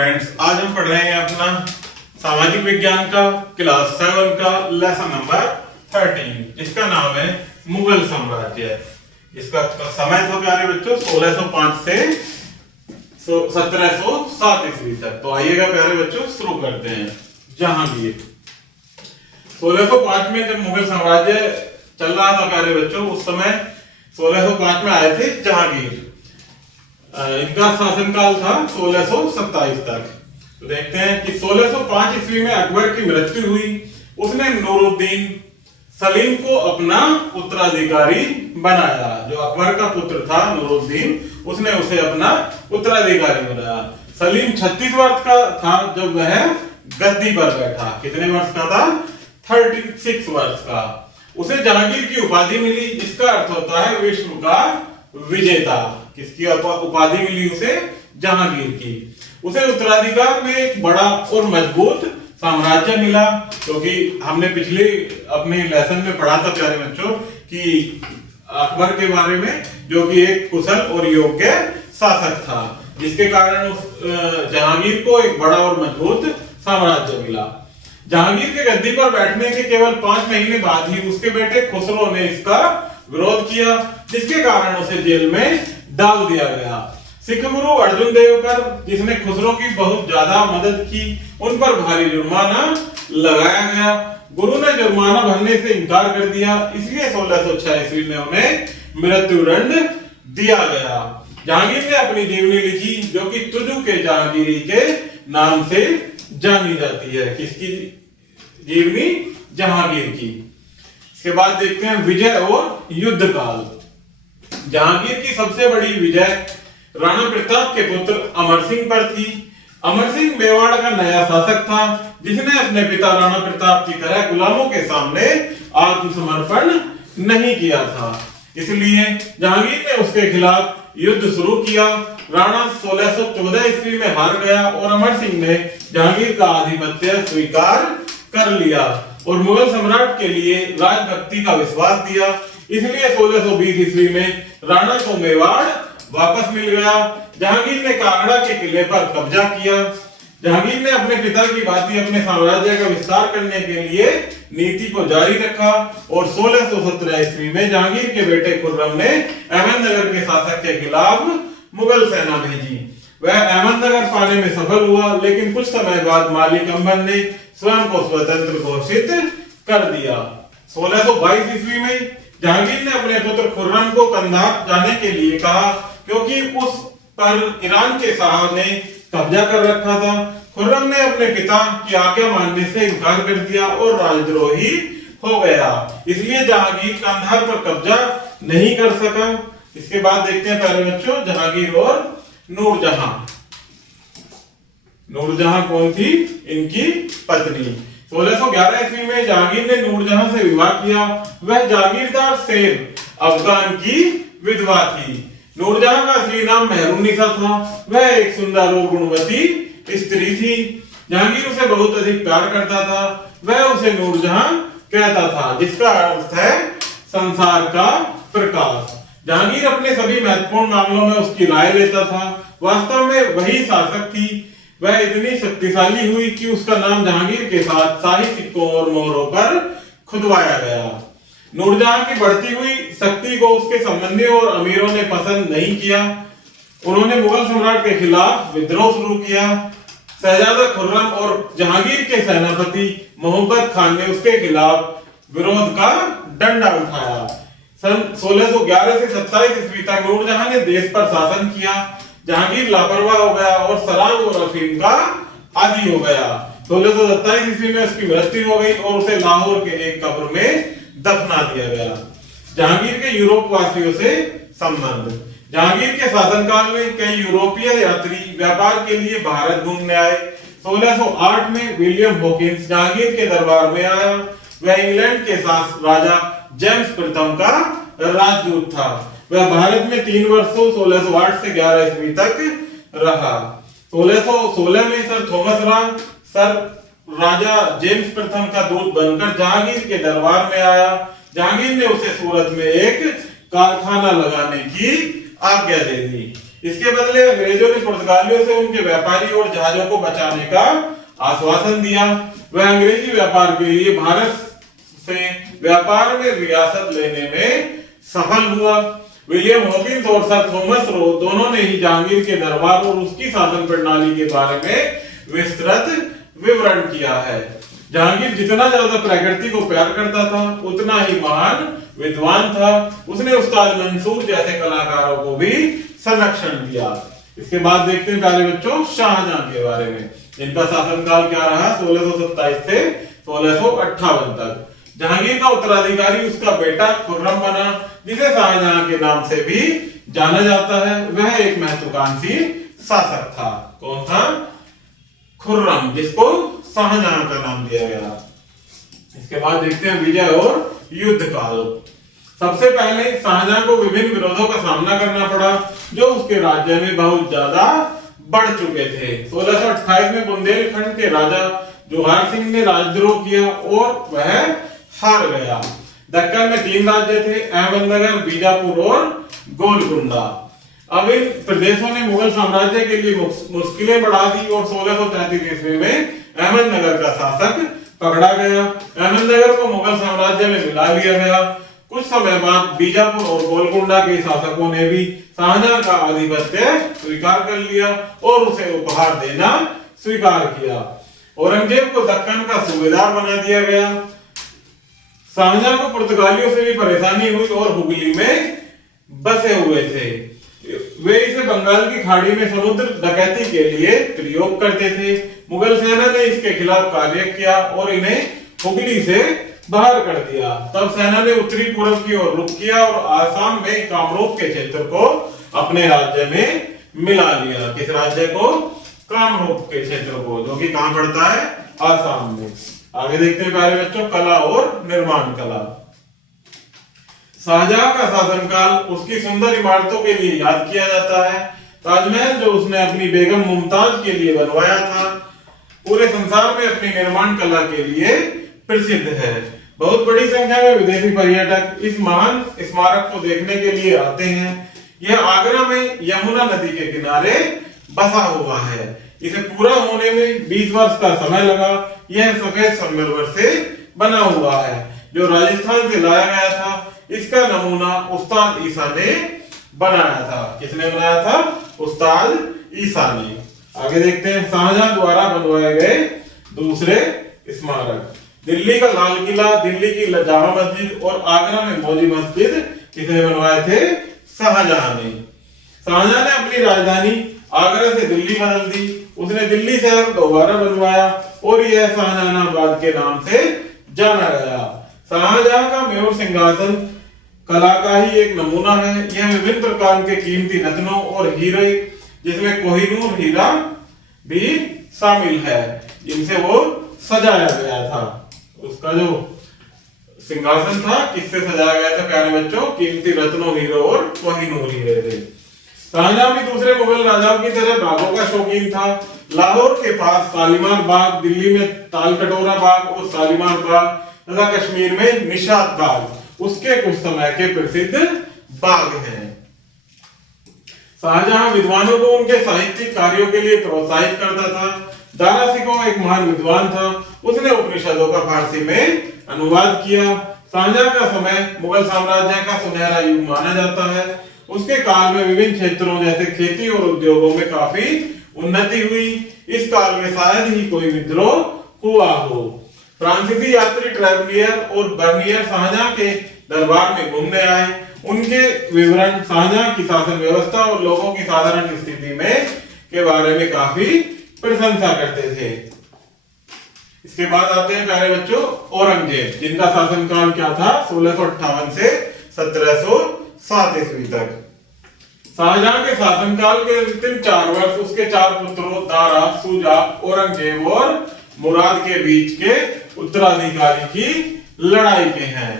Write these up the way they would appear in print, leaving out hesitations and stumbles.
Students, आज हम पढ़ रहे हैं अपना सामाजिक विज्ञान का क्लास 7 का लेसन नंबर 13 जिसका नाम है मुगल साम्राज्य। इसका समय था प्यारे बच्चों 1605 से 1707 ईस्वी तक। तो आइएगा प्यारे बच्चों शुरू करते हैं। जहांगीर 1605 में जब मुगल साम्राज्य चल रहा था प्यारे बच्चों, उस समय 1605 में आए थे जहांगीर। इनका शासनकाल था 1627 तक। तो देखते हैं कि 1605 ईस्वी में अकबर की मृत्यु हुई। उसने नूरुद्दीन सलीम को अपना उत्तराधिकारी बनाया। जो अकबर का पुत्र था नूरुद्दीन, उसने उसे अपना उत्तराधिकारी बनाया। सलीम 36 वर्ष का था जब वह गद्दी पर बैठा। कितने वर्ष का था? 36 वर्ष का। उसे जहांगीर की उपाधि मिली, जिसका अर्थ होता है विश्व का विजेता। किसकी उपाधि मिली उसे? जहांगीर की। उसे उत्तराधिकार में एक बड़ा और मजबूत साम्राज्य मिला, क्योंकि हमने पिछले अपने लेसन में पढ़ा था प्यारे बच्चों कि अकबर के बारे में, जो कि एक कुशल और योग्य शासक था, जिसके कारण उस जहांगीर को एक बड़ा और मजबूत साम्राज्य मिला। जहांगीर के गद्दी पर बैठने के केवल 5 महीने बाद ही उसके बेटे खुसरो ने इसका विरोध किया, जिसके कारण उसे जेल में डाल दिया गया। सिख गुरु अर्जुन देव पर, जिसने खुसरो की बहुत ज्यादा मदद की, उन पर भारी जुर्माना लगाया गया। गुरु ने जुर्माना भरने से इनकार कर दिया, इसलिए 1606 ईस्वी में उन्हें मृत्युदंड दिया गया। जहांगीर ने अपनी जीवनी लिखी, जो कि तुजु के जहांगीरी के नाम से जानी जाती है। किसकी जीवनी? जहांगीर की। इसके बाद देखते हैं विजय और युद्ध काल। जहांगीर की सबसे बड़ी विजय राणा प्रताप के पुत्र अमर सिंह पर थी। अमर सिंह मेवाड़ का नया शासक था, जिसने अपने पिता राणा प्रताप की तरह गुलामों के सामने आत्मसमर्पण नहीं किया था। इसलिए जहांगीर ने उसके खिलाफ युद्ध शुरू किया। राणा 1614 ईस्वी में हार गया और अमर सिंह ने जहांगीर का आधिपत्य स्वीकार कर लिया और मुगल सम्राट के लिए राजभक्ति का विश्वास दिया। इसलिए 1620 ईस्वी में राणा को मेवाड़ वापस मिल गया। जहांगीर ने कांगड़ा के किले पर कब्जा किया। जहांगीर ने अपने पिता की भांति अपने साम्राज्य का विस्तार करने के लिए नीति को जारी रखा और 1617 ईस्वी में जहांगीर के बेटे खुर्रम ने अहमदनगर के शासक के खिलाफ मुगल सेना भेजी। वह अहमदनगर पाने में सफल हुआ, लेकिन कुछ समय बाद मालिक अंबर ने स्वयं को स्वतंत्र घोषित कर दिया। 1622 ईस्वी में जहांगीर ने अपने पुत्र खुर्रम को कंधार जाने के लिए कहा, क्योंकि उस पर ईरान के शाह ने कब्जा कर रखा था। खुर्रम ने अपने पिता की आज्ञा मानने से इनकार कर दिया और राजद्रोही हो गया। इसलिए जहांगीर कंधार पर कब्जा नहीं कर सका। इसके बाद देखते हैं प्यारे बच्चों जहांगीर और नूरजहां। नूरजहां कौन थी? इनकी पत्नी। 1611 ईस्वी में जहांगीर ने नूरजहां से विवाह किया। वह जागीरदार शेर अफगान की विधवा थी। नूरजहां का असली नाम मेहरुन्निसा था। वह एक सुंदर और गुणवती स्त्री थी। जहांगीर उसे बहुत अधिक प्यार करता था। वह उसे नूरजहां कहता था, जिसका अर्थ है संसार का प्रकाश। जहांगीर अपने सभी महत्वपूर्ण मामलों में उसकी राय लेता था। वास्तव में वही शासक थी। वह इतनी शक्तिशाली हुई कि उसका नाम जहांगीर के साथ शाही सिक्कों और मोहरों पर खुदवाया गया। नूरजहां की बढ़ती हुई शक्ति को उसके संबंधियों और अमीरों ने पसंद नहीं किया। उन्होंने मुगल सम्राट के खिलाफ विद्रोह शुरू किया। शहजादा खुर्रम और जहांगीर के सेनापति मोहम्मद खान ने उसके खिलाफ विरोध का डंडा उठाया। सन 1611 से 27 ईस्वी तक नूरजहां ने देश पर शासन किया। जहांगीर लापरवाह हो गया और शराब और अफीम का आदी हो गया। 1627 ईस्वी में उसकी मृत्यु हो गई और उसे लाहौर के एक कब्र में दफना दिया गया। जहांगीर के यूरोप वासियों से संबंध। जहांगीर के शासनकाल में कई यूरोपीय यात्री व्यापार के लिए भारत घूमने आए। 1608 में विलियम हॉकिंस जहांगीर के दरबार में आया। वह इंग्लैंड के शासक राजा जेम्स प्रथम का राजदूत था। वह भारत में 3 वर्षों 1608 से 11 ईस्वी तक रहा। 1616 में सर थॉमस रॉ सर राजा जेम्स प्रथम का दूत बनकर जहांगीर के दरबार में आया। जहांगीर ने उसे सूरत में एक कारखाना लगाने की आज्ञा दे दी। इसके बदले अंग्रेजों ने पुर्तगालियों से उनके व्यापारी और जहाजों को बचाने का आश्वासन दिया। वह अंग्रेजी व्यापार के लिए भारत से व्यापार में रियासत लेने में सफल हुआ। विलियम हॉकिंस और सर थॉमस रो दोनों ने ही जहांगीर के दरबार और उसकी शासन प्रणाली के बारे में विस्तृत विवरण किया है। जहांगीर जितना ज्यादा प्रकृति को प्यार करता था उतना ही महान विद्वान था। उसने उस्ताद मंसूर जैसे कलाकारों को भी संरक्षण दिया। इसके बाद देखते हैं प्यारे बच्चों शाहजहां के बारे में। इनका शासनकाल क्या रहा? 1627 से 1658 तक। जहांगीर का उत्तराधिकारी उसका बेटा खुर्रम बना, जिसे शाहजहां के नाम से भी जाना जाता है। वह एक महत्वाकांक्षी शासक था। कौन था? खुर्रम, जिसको शाहजहां का नाम दिया गया। इसके बाद देखते हैं विजय और युद्ध काल। सबसे पहले शाहजहां को विभिन्न विरोधों का सामना करना पड़ा जो उसके राज्य में बहुत ज्यादा बढ़ चुके थे। 1628 में बुंदेलखंड के राजा जोहार सिंह ने राजद्रोह किया और वह हार गया। दक्कन में 3 राज्य थे, अहमदनगर, बीजापुर और गोलकुंडा। अब इन प्रदेशों ने मुगल साम्राज्य के लिए मुश्किलें बढ़ा दी और 1633 ईस्वी में अहमदनगर का शासक पकड़ा गया। अहमदनगर को मुगल साम्राज्य में मिला लिया गया। कुछ समय बाद बीजापुर और गोलकुंडा के शासकों ने भी शाहजहां का आधिपत्य स्वीकार कर लिया और उसे उपहार देना स्वीकार किया। औरंगजेब को दक्कन का सूबेदार बना दिया गया। शाहजहां को पुर्तगालियों से भी परेशानी हुई और हुगली में बसे हुए थे। वे इसे बंगाल की खाड़ी में समुद्र डकैती के लिए प्रयोग करते थे। मुगल सेना ने इसके खिलाफ कार्य किया और इन्हें हुगली से बाहर कर दिया। तब सेना ने उत्तरी पूर्व की ओर रुख किया और आसाम में कामरूप के क्षेत्र को अपने राज्य में मिला लिया। किस राज्य को? कामरूप के क्षेत्र को, जो कि कहां पड़ता है? आसाम में। आगे देखते हैं प्यारे बच्चों कला और निर्माण कला। शाहजहां का शासनकाल उसकी सुंदर इमारतों के लिए याद किया जाता है। ताजमहल जो उसने अपनी बेगम मुमताज के लिए बनवाया था, पूरे संसार में अपनी निर्माण कला के लिए प्रसिद्ध है। बहुत बड़ी संख्या में विदेशी पर्यटक इस महान स्मारक को देखने के लिए आते हैं। यह आगरा में यमुना नदी के किनारे बसा हुआ है। इसे पूरा होने में 20 वर्ष का समय लगा। यह सफेद संगमरमर से बना हुआ है जो राजस्थान से लाया गया था। इसका नमूना उस्ताद ईसा ने बनाया था। किसने बनाया था? उस्ताद ईसा ने। आगे देखते हैं शाहजहां द्वारा बनवाए गए दूसरे स्मारक। दिल्ली का लाल किला, दिल्ली की जामा मस्जिद और आगरा में मौली मस्जिद किसने बनवाए थे? शाहजहां ने। शाहजहां ने अपनी राजधानी आगरा से दिल्ली बदल दी। उसने दिल्ली शहर दोबारा बनवाया और यह शाहजहानाबाद के नाम से जाना गया। शाहजहां का मयूर सिंहासन कला का ही एक नमूना है। यह विभिन्न प्रकार के कीमती रत्नों और हीरे, जिसमें कोहिनूर हीरा भी शामिल है, जिनसे वो सजाया गया था। उसका जो सिंहासन था किससे सजाया गया था प्यारे बच्चों? कीमती रत्नों, हीरो और कोहिनूर हीरे थे। शाहजहां भी दूसरे मुगल राजाओं की तरह बागों का शौकीन था। लाहौर के पास शालीमार बाग, दिल्ली में तालकटोरा बाग और शालीमार बाग तथा कश्मीर में निशात बाग उसके कुछ समय के प्रसिद्ध बाग हैं। शाहजहां विद्वानों को उनके साहित्यिक कार्यों के लिए प्रोत्साहित करता था। दारा सिकोह एक महान विद्वान था। उसने उपनिषदों का फारसी में अनुवाद किया। शाहजहां का समय मुगल साम्राज्य का सुनहरा युग माना जाता है। उसके काल में विभिन्न क्षेत्रों जैसे खेती और उद्योगों में काफी उन्नति हुई। इस काल में शायद ही कोई विद्रोह हुआ हो। फ्रांसीसी यात्री ट्रेवलियर और बर्नियर शाहजहां के दरबार में घूमने आए। उनके विवरण शाहजहां की शासन व्यवस्था और लोगों की साधारण स्थिति में के बारे में काफी प्रशंसा करते थे। इसके बाद आते हैं प्यारे बच्चों औरंगजेब, जिनका शासनकाल क्या था? 1658 से 1707 ईस्वी तक। शाहजहां के शासनकाल के अंतिम 4 वर्ष उसके 4 पुत्रों दारा, शुजा, औरंगजेब और मुराद के बीच के उत्तराधिकारी की लड़ाई के हैं।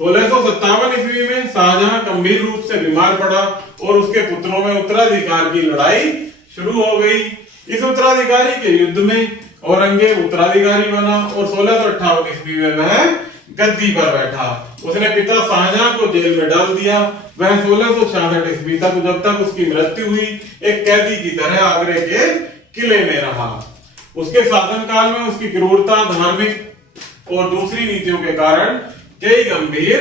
1657 ईस्वी में शाहजहां गंभीर रूप से बीमार पड़ा और उसके पुत्रों में उत्तराधिकार की लड़ाई शुरू हो गई। इस उत्तराधिकारी के युद्ध में औरंगजेब उत्तराधिकारी बना और 1658 ईस्वी में वह गद्दी पर बैठा। उसने पिता शाहजहां को जेल में डाल दिया। वह 1666 ईस्वी तक, जब तक उसकी मृत्यु हुई, एक कैदी की तरह आगरे के किले में रहा। उसके शासनकाल में उसकी क्रूरता, धार्मिक और दूसरी नीतियों के कारण कई गंभीर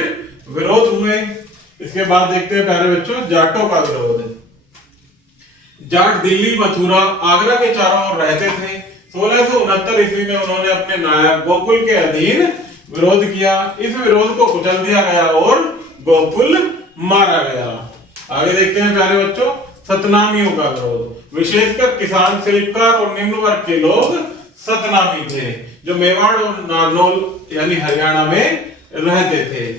विरोध हुए। इसके बाद देखते हैं प्यारे बच्चों, जाटों का विरोध। जाट दिल्ली, मथुरा, आगरा के चारों ओर रहते थे। 1669 ईस्वी में उन्होंने अपने नायक गोकुल के अधीन विरोध किया। इस विरोध को कुचल दिया गया और गोकुल मारा गया। आगे देखते हैं प्यारे बच्चों, सतनामियों का विरोध। विशेषकर किसान, शिल्पकार और निम्न वर्ग के लोग सतनामी थे, जो मेवाड़ और नारनौल यानी हरियाणा में रहते थे।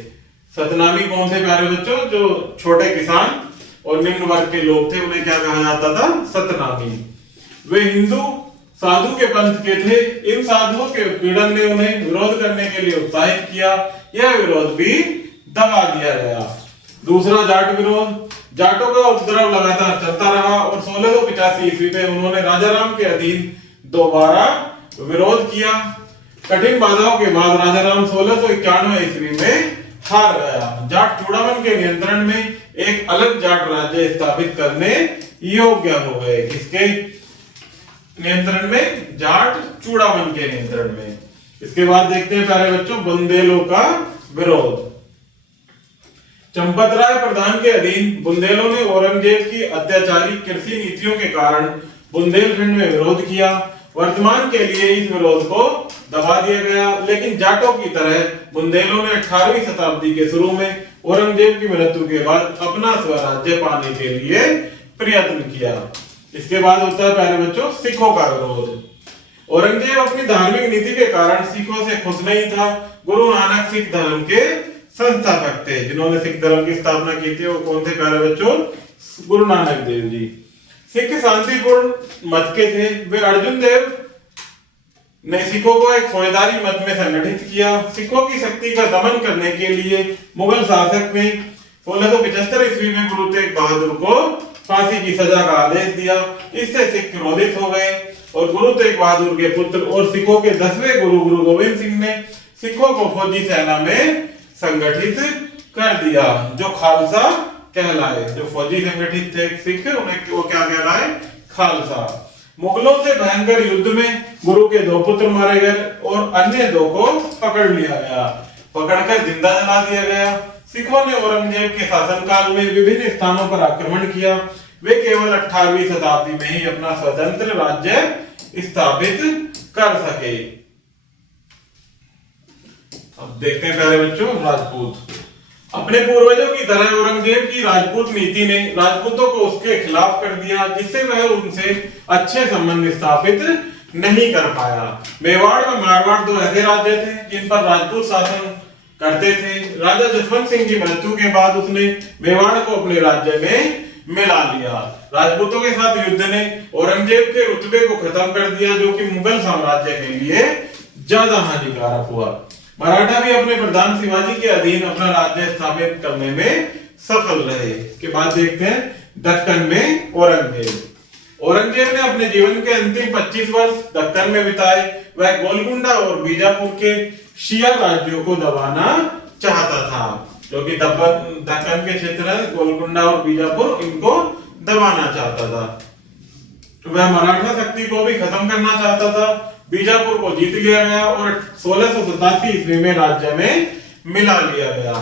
सतनामी कौन थे प्यारे बच्चों? जो छोटे किसान और निम्न वर्ग के लोग थे, उन्हें क्या कहा जाता था? सतनामी। वे हिंदू साधु के पंथ के थे। इन साधुओं के पीड़न ने उन्हें विरोध करने के लिए उत्साहित किया। यह विरोध भी दबा दिया गया। दूसरा, जाट विरोध। जाटों का उपद्रव लगातार चलता रहा और 1685 ईस्वी में उन्होंने राजाराम के अधीन दोबारा विरोध किया। कठिन बाधाओं के बाद राजाराम 1691 ईस्वी में हार गया। जाट चूड़ामन के नियंत्रण में एक अलग जाट राज्य स्थापित करने योग्य हो गए। किसके नियंत्रण में? जाट चूड़ामन के नियंत्रण में। इसके बाद देखते हैं प्यारे बच्चों, बुंदेलों का विरोध। चंपत राय प्रधान के अधीन बुंदेलों ने औरंगजेब की अत्याचारी कृषि नीतियों के कारण बुंदेलखंड में विरोध किया। वर्तमान के लिए इस विरोध को दबा दिया गया, लेकिन जाटों की तरह बुंदेलों ने 18वीं शताब्दी के शुरू में औरंगजेब की मृत्यु के बाद अपना स्वराज्य पाने के लिए प्रयत्न किया। इसके बाद होता है प्यारे बच्चों, सिखों का विरोध। औरंगजेब अपनी धार्मिक नीति के कारण सिखों से खुश नहीं था। गुरु नानक सिख धर्म के संस्थापक थे। जिन्होंने सिख धर्म की स्थापना की थी वो कौन थे प्यारे बच्चों? गुरु नानक देव जी। सिख शांतिपूर्ण मत के थे। वे अर्जुन देव ने सिखों को एक फौजदारी मत में संगठित किया। सिखों की शक्ति का दमन करने के लिए मुगल शासक ने 1675 ईस्वी में गुरु तेग बहादुर को फांसी की सजा का आदेश दिया। इससे सिख क्रोधित हो गए और गुरु तेग बहादुर के पुत्र और सिखों के 10वें गुरु गुरु गोविंद सिंह ने सिखों को फौजी सेना में संगठित कर दिया, जो खालसा कहलाए। जो फौजी संगठित थे सिख, उन्हें वो क्या कहलाए? खालसा। मुगलों से भयंकर युद्ध में गुरु के 2 पुत्र मारे गए और अन्य 2 को पकड़ लिया गया। पकड़कर जिंदा जला दिया गया। सिखों ने औरंगजेब के शासनकाल में विभिन्न स्थानों पर आक्रमण किया। वे केवल 18वीं शताब्दी में ही अपना स्वतंत्र राज्य स्थापित कर सके। अब देखते हैं प्यारे बच्चों, राजपूत। अपने पूर्वजों की तरह औरंगजेब की राजपूत नीति ने राजपूतों को उसके खिलाफ कर दिया, जिससे वह उनसे अच्छे संबंध स्थापित नहीं कर पाया। मेवाड़ और मारवाड़ 2 ऐसे राज्य थे जिन पर राजपूत शासन करते थे। राजा जसवंत सिंह की मृत्यु के बाद उसने मेवाड़ को अपने राज्य में मिला लिया। राजपूतों के साथ युद्ध ने औरंगजेब के रुतबे को खत्म कर दिया, जो कि मुगल साम्राज्य के लिए ज्यादा हानिकारक हुआ। मराठा भी अपने प्रधान शिवाजी के अधीन अपना राज्य स्थापित करने में सफल रहे। के बाद देखते हैं दक्कन में औरंगजेब। औरंगजेब ने अपने जीवन के अंतिम 25 वर्ष दक्कन में बिताए। वह गोलकुंडा और बीजापुर के शिया राज्यों को दबाना चाहता था, जो कि दक्कन के क्षेत्र गोलकुंडा और बीजापुर, इनको दबाना चाहता था। वह मराठा शक्ति को भी खत्म करना चाहता था। बीजापुर को जीत लिया गया और 1687 ईस्वी में राज्य में मिला लिया गया।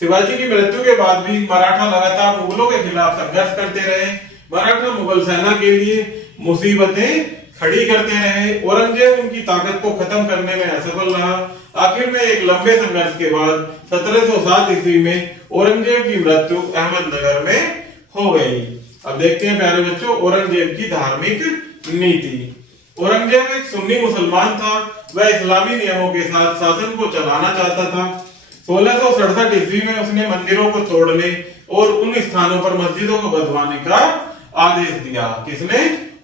शिवाजी की मृत्यु के बाद भी मराठा लगातार मुगलों के खिलाफ संघर्ष करते रहे। मराठा मुगल सेना के लिए मुसीबतें खड़ी करते रहे। औरंगजेब उनकी ताकत को खत्म करने में असफल रहा। आखिर में एक लंबे संघर्ष के बाद 1707 ईस्वी में औरंगजेब की मृत्यु अहमदनगर में हो गई। अब देखते हैं प्यारे बच्चों, औरंगजेब की धार्मिक नीति। औरंगजेब एक सुन्नी मुसलमान था। वह इस्लामी नियमों के साथ शासन को चलाना चाहता था। 1667 ईस्वी में उसने मंदिरों को तोड़ने और उन स्थानों पर मस्जिदों को बनवाने का आदेश दिया। किसने?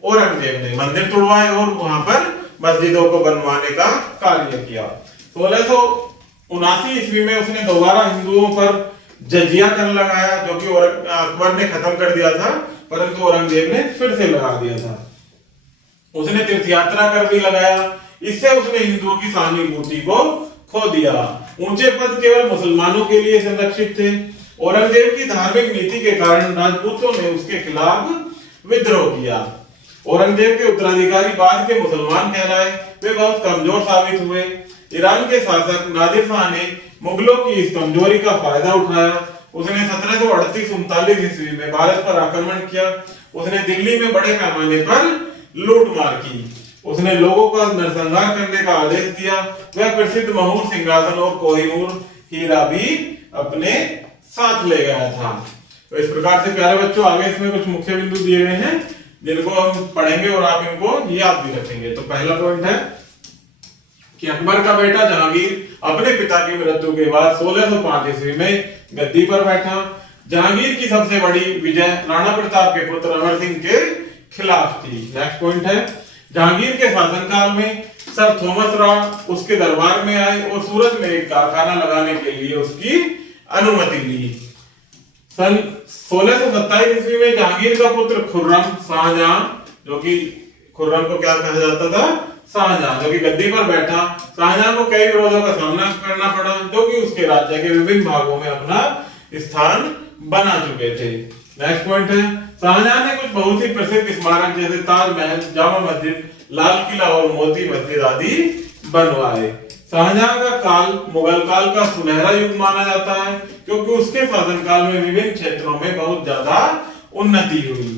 औरंगजेब ने मंदिर तोड़वाए और वहां पर मस्जिदों को बनवाने का कार्य किया। 1679 ईस्वी में उसने दोबारा हिंदुओं पर जजिया कर लगाया, जो कि अकबर ने खत्म कर दिया था, परंतु औरंगजेब ने फिर से लगा दिया था। उसने तीर्थ यात्रा कर भी लगाया। इससे उसने हिंदुओं की सहानुभूति को खो दिया। ऊंचे पद केवल मुसलमानों के लिए संरक्षित थे। औरंगजेब की धार्मिक नीति के कारण राजपूतों ने उसके खिलाफ विद्रोह किया। औरंगजेब के उत्तराधिकारी बाद के मुसलमान कहलाए, वे बहुत कमजोर साबित हुए। ईरान के शासक नादिर शाह ने मुगलों की इस कमजोरी का फायदा उठाया। उसने 1738-39 ईस्वी में भारत पर आक्रमण किया। उसने दिल्ली में बड़े पैमाने पर लूटमार की। उसने लोगों का नरसंहार करने का आदेश दिया। वह प्रसिद्ध महूर सिंहासन और कोहिनूर हीरा भी अपने साथ ले गया था। तो इस प्रकार से प्यारे बच्चों, आगे इसमें कुछ मुख्य बिंदु दिए गए हैं जिनको हम पढ़ेंगे और आप इनको याद भी रखेंगे। तो पहला पॉइंट है कि अकबर का बेटा जहांगीर अपने पिता की मृत्यु के बाद 1605 ईस्वी में गद्दी पर बैठा। जहांगीर की सबसे बड़ी विजय राणा प्रताप के पुत्र अमर सिंह के खिलाफ थी। नेक्स्ट पॉइंट है, जहांगीर के शासनकाल में सर थॉमस रॉ उसके दरबार में आए और सूरत में एक कारखाना लगाने के लिए उसकी अनुमति ली। सन 1627 ईस्वी में जहांगीर का पुत्र खुर्रम शाहजहां, जो कि खुर्रम को क्या कहा जाता था, शाहजहां, जो कि गद्दी पर बैठा। शाहजहां को कई विरोधों का सामना करना पड़ा, जो कि उसके राज्य के विभिन्न भागों में अपना स्थान बना चुके थे। नेक्स्ट पॉइंट है, शाहजहां ने कुछ बहुत ही प्रसिद्ध स्मारक जैसे ताजमहल, जामा मस्जिद, लाल किला और मोती मस्जिद आदि बनवाए। शाहजहां का काल मुगल काल का सुनहरा युग माना जाता है, क्योंकि उसके शासनकाल में विभिन्न क्षेत्रों में बहुत ज्यादा उन्नति हुई।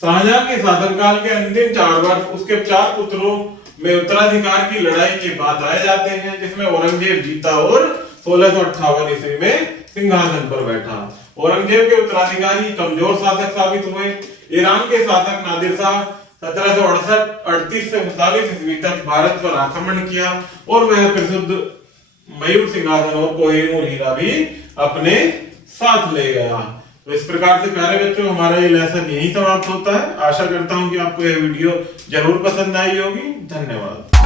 शाहजहां के शासनकाल के अंतिम 4 वर्ष उसके 4 पुत्रों में उत्तराधिकार की लड़ाई के बाद आए जाते हैं, जिसमें औरंगजेब जीता और 1658 ईस्वी में सिंहासन पर बैठा। औरंगजेब के उत्तराधिकारी कमजोर शासक साबित हुए। ईरान के शासक नादिर शाह 1738 से 39 ईस्वी तक भारत पर आक्रमण किया और वह प्रसिद्ध मयूर सिंहासन और कोहिनूर हीरा भी अपने साथ ले गया। तो इस प्रकार से प्यारे बच्चों, हमारा ये लेसन यही समाप्त होता है। आशा करता हूं कि आपको यह वीडियो जरूर पसंद आई होगी। धन्यवाद।